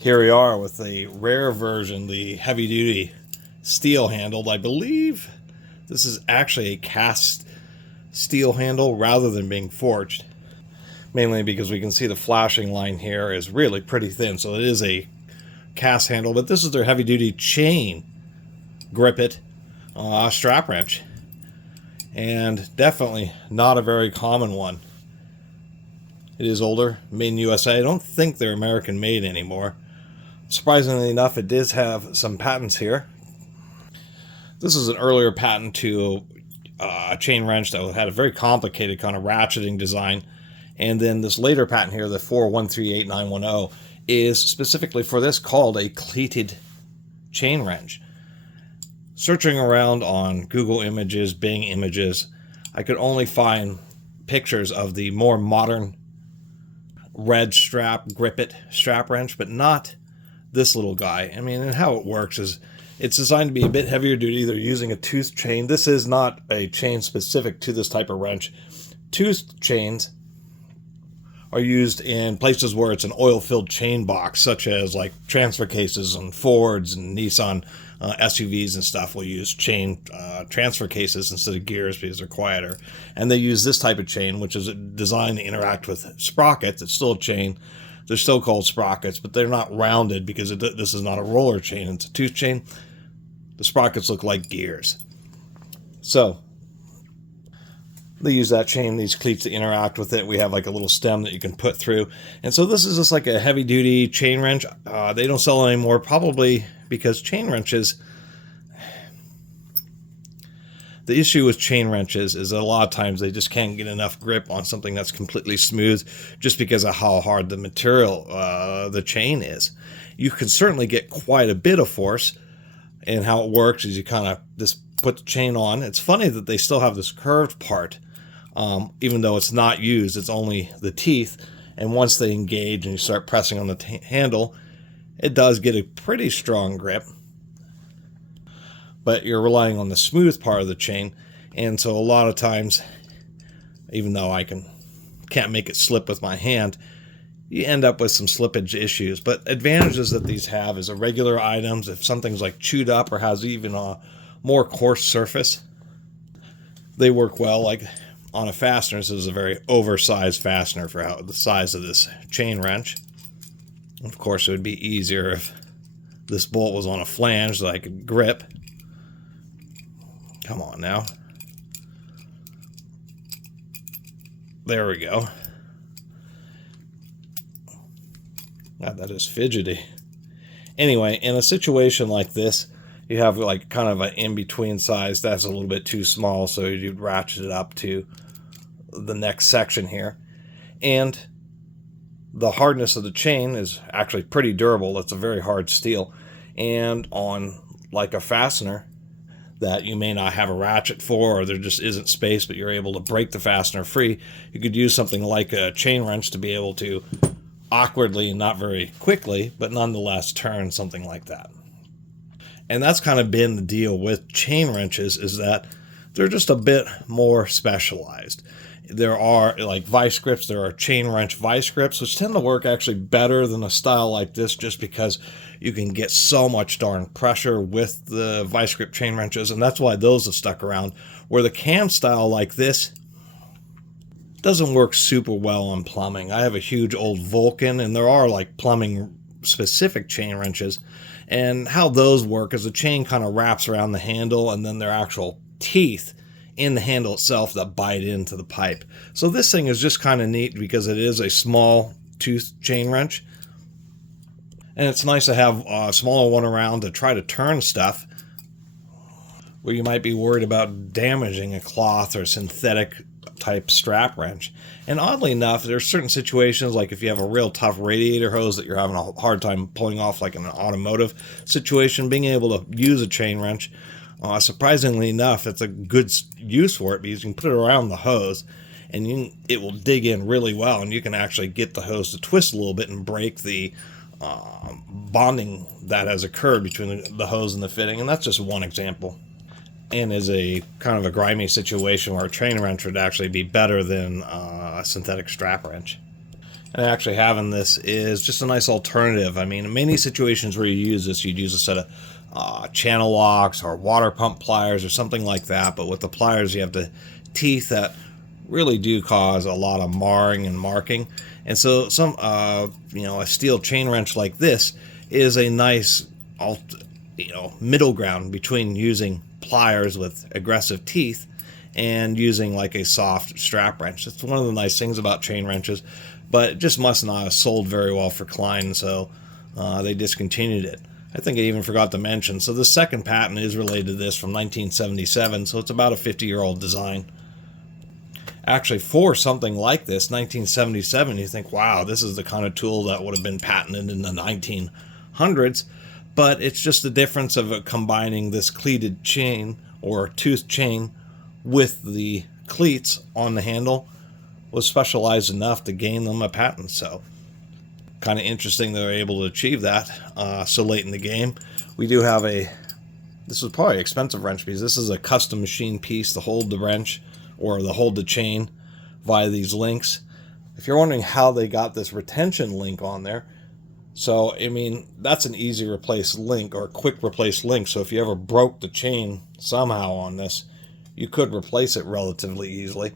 Here we are with the rare version, the heavy duty steel handled. I believe this is actually a cast steel handle rather than being forged. Mainly because we can see the flashing line here is really pretty thin, so it is a cast handle, but this is their heavy duty chain grip it strap wrench. And definitely not a very common one. It is older, made in USA. I don't think they're American made anymore. Surprisingly enough, it does have some patents here. This is an earlier patent to a chain wrench that had a very complicated kind of ratcheting design. And then this later patent here, the 4138910, is specifically for this, called a cleated chain wrench. Searching around on Google Images, Bing Images, I could only find pictures of the more modern red strap, grip it strap wrench, but not this little guy. I mean, and how it works is it's designed to be a bit heavier duty. They're using a toothed chain. This is not a chain specific to this type of wrench. Toothed chains are used in places where it's an oil-filled chain box, such as like transfer cases on Fords and Nissan SUVs and stuff will use chain transfer cases instead of gears because they're quieter. And they use this type of chain, which is designed to interact with sprockets. It's still a chain. They're still called sprockets, but they're not rounded because this is not a roller chain. It's a tooth chain. The sprockets look like gears. So they use that chain, these cleats, to interact with it. We have like a little stem that you can put through. And so this is just like a heavy-duty chain wrench. They don't sell anymore, probably because chain wrenches... The issue with chain wrenches is that a lot of times they just can't get enough grip on something that's completely smooth just because of how hard the material, the chain is. You can certainly get quite a bit of force, and how it works is you kind of just put the chain on. It's funny that they still have this curved part, even though it's not used. It's only the teeth, and once they engage and you start pressing on the handle, it does get a pretty strong grip. But you're relying on the smooth part of the chain, and so a lot of times, even though I can't make it slip with my hand, you end up with some slippage issues. But advantages that these have is irregular items. If something's like chewed up or has even a more coarse surface, they work well. Like on a fastener, this is a very oversized fastener for the size of this chain wrench. Of course, it would be easier if this bolt was on a flange that I could grip. Come on now. There we go. God, that is fidgety. Anyway, in a situation like this, you have like kind of an in-between size. That's a little bit too small, so you'd ratchet it up to the next section here. And the hardness of the chain is actually pretty durable. It's a very hard steel. And on like a fastener that you may not have a ratchet for, or there just isn't space, but you're able to break the fastener free, you could use something like a chain wrench to be able to awkwardly and not very quickly, but nonetheless turn something like that. And that's kind of been the deal with chain wrenches, is that they're just a bit more specialized. There are like vice grips, there are chain wrench vice grips, which tend to work actually better than a style like this, just because you can get so much darn pressure with the vice grip chain wrenches, and that's why those have stuck around. Where the cam style like this doesn't work super well on plumbing. I have a huge old Vulcan, and there are like plumbing specific chain wrenches, and how those work is the chain kind of wraps around the handle, and then their actual teeth in the handle itself that bite into the pipe. So this thing is just kind of neat because it is a small tooth chain wrench, and it's nice to have a smaller one around to try to turn stuff where you might be worried about damaging a cloth or synthetic type strap wrench. And oddly enough, there's certain situations, like if you have a real tough radiator hose that you're having a hard time pulling off, like in an automotive situation, being able to use a chain wrench, surprisingly enough, it's a good use for it, because you can put it around the hose and it will dig in really well, and you can actually get the hose to twist a little bit and break the bonding that has occurred between the hose and the fitting. And that's just one example, and is a kind of a grimy situation where a chain wrench would actually be better than a synthetic strap wrench. And actually having this is just a nice alternative. I mean, in many situations where you use this, you'd use a set of channel locks or water pump pliers or something like that. But with the pliers, you have the teeth that really do cause a lot of marring and marking. And so a steel chain wrench like this is a nice, middle ground between using pliers with aggressive teeth and using like a soft strap wrench. That's one of the nice things about chain wrenches, but it just must not have sold very well for Klein, so they discontinued it. I think I even forgot to mention, so the second patent is related to this from 1977, so it's about a 50-year-old design. Actually, for something like this, 1977, you think, wow, this is the kind of tool that would have been patented in the 1900s, but it's just the difference of combining this cleated chain or tooth chain with the cleats on the handle was specialized enough to gain them a patent. So kind of interesting they were able to achieve that so late in the game. We do have this is probably an expensive wrench because this is a custom machine piece to hold the wrench or to hold the chain via these links. If you're wondering how they got this retention link on there, so I mean, that's an easy replace link or quick replace link. So if you ever broke the chain somehow on this, you could replace it relatively easily.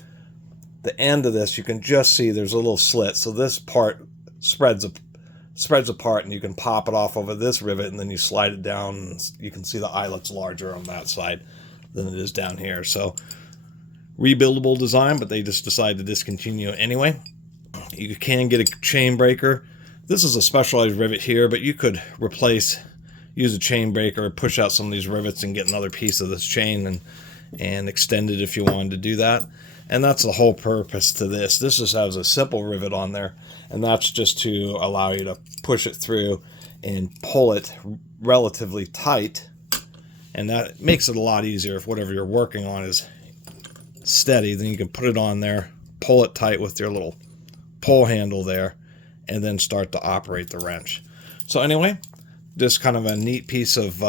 The end of this, you can just see there's a little slit. So this part spreads apart and you can pop it off over this rivet and then you slide it down and you can see the eyelet's larger on that side than it is down here. So rebuildable design, but they just decided to discontinue it anyway. You can get a chain breaker. This is a specialized rivet here, but you could use a chain breaker, push out some of these rivets and get another piece of this chain and extend it if you wanted to do that. And that's the whole purpose to this. This just has a simple rivet on there, and that's just to allow you to push it through and pull it relatively tight. And that makes it a lot easier if whatever you're working on is steady. Then you can put it on there, pull it tight with your little pull handle there, and then start to operate the wrench. So anyway, just kind of a neat piece of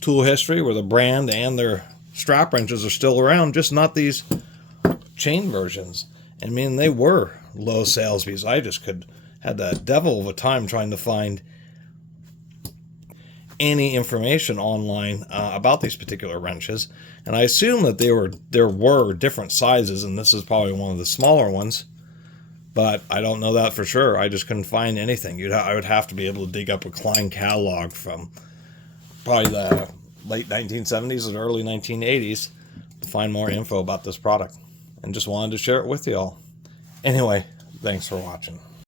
tool history where the brand and their strap wrenches are still around, just not these chain versions. I mean, they were low sales because I just had the devil of a time trying to find any information online about these particular wrenches. And I assume that there were different sizes, and this is probably one of the smaller ones, but I don't know that for sure. I just couldn't find anything. I would have to be able to dig up a Klein catalog from probably the late 1970s or early 1980s to find more info about this product, and just wanted to share it with y'all. Anyway, thanks for watching.